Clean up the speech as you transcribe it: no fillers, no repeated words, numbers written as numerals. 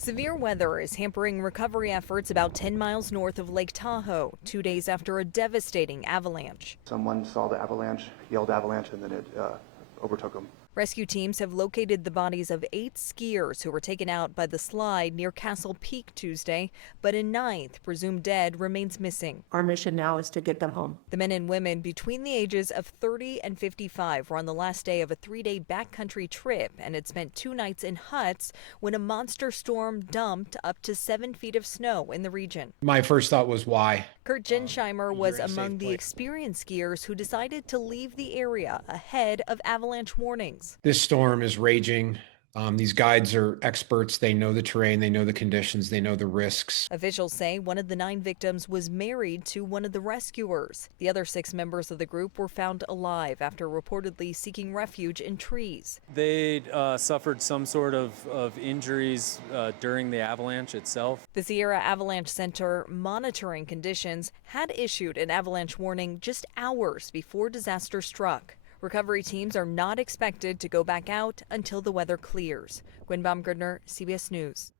Severe weather is hampering recovery efforts about 10 miles north of Lake Tahoe, 2 days after a devastating avalanche. Someone saw the avalanche, yelled avalanche, and then it overtook them. Rescue teams have located the bodies of 8 skiers who were taken out by the slide near Castle Peak Tuesday, but a ninth, presumed dead, remains missing. Our mission now is to get them home. The men and women between the ages of 30 and 55 were on the last day of a 3-day backcountry trip and had spent 2 nights in huts when a monster storm dumped up to 7 feet of snow in the region. My first thought was why. Kurt Gensheimer was you're in a safe among the place. experienced skiers who decided to leave the area ahead of avalanche warnings. This storm is raging. These guides are experts. They know the terrain, they know the conditions, they know the risks. Officials say one of the 9 victims was married to one of the rescuers. The other 6 members of the group were found alive after reportedly seeking refuge in trees. They suffered some sort of injuries during the avalanche itself. The Sierra Avalanche Center monitoring conditions had issued an avalanche warning just hours before disaster struck. Recovery teams are not expected to go back out until the weather clears. Gwen Baumgartner, CBS News.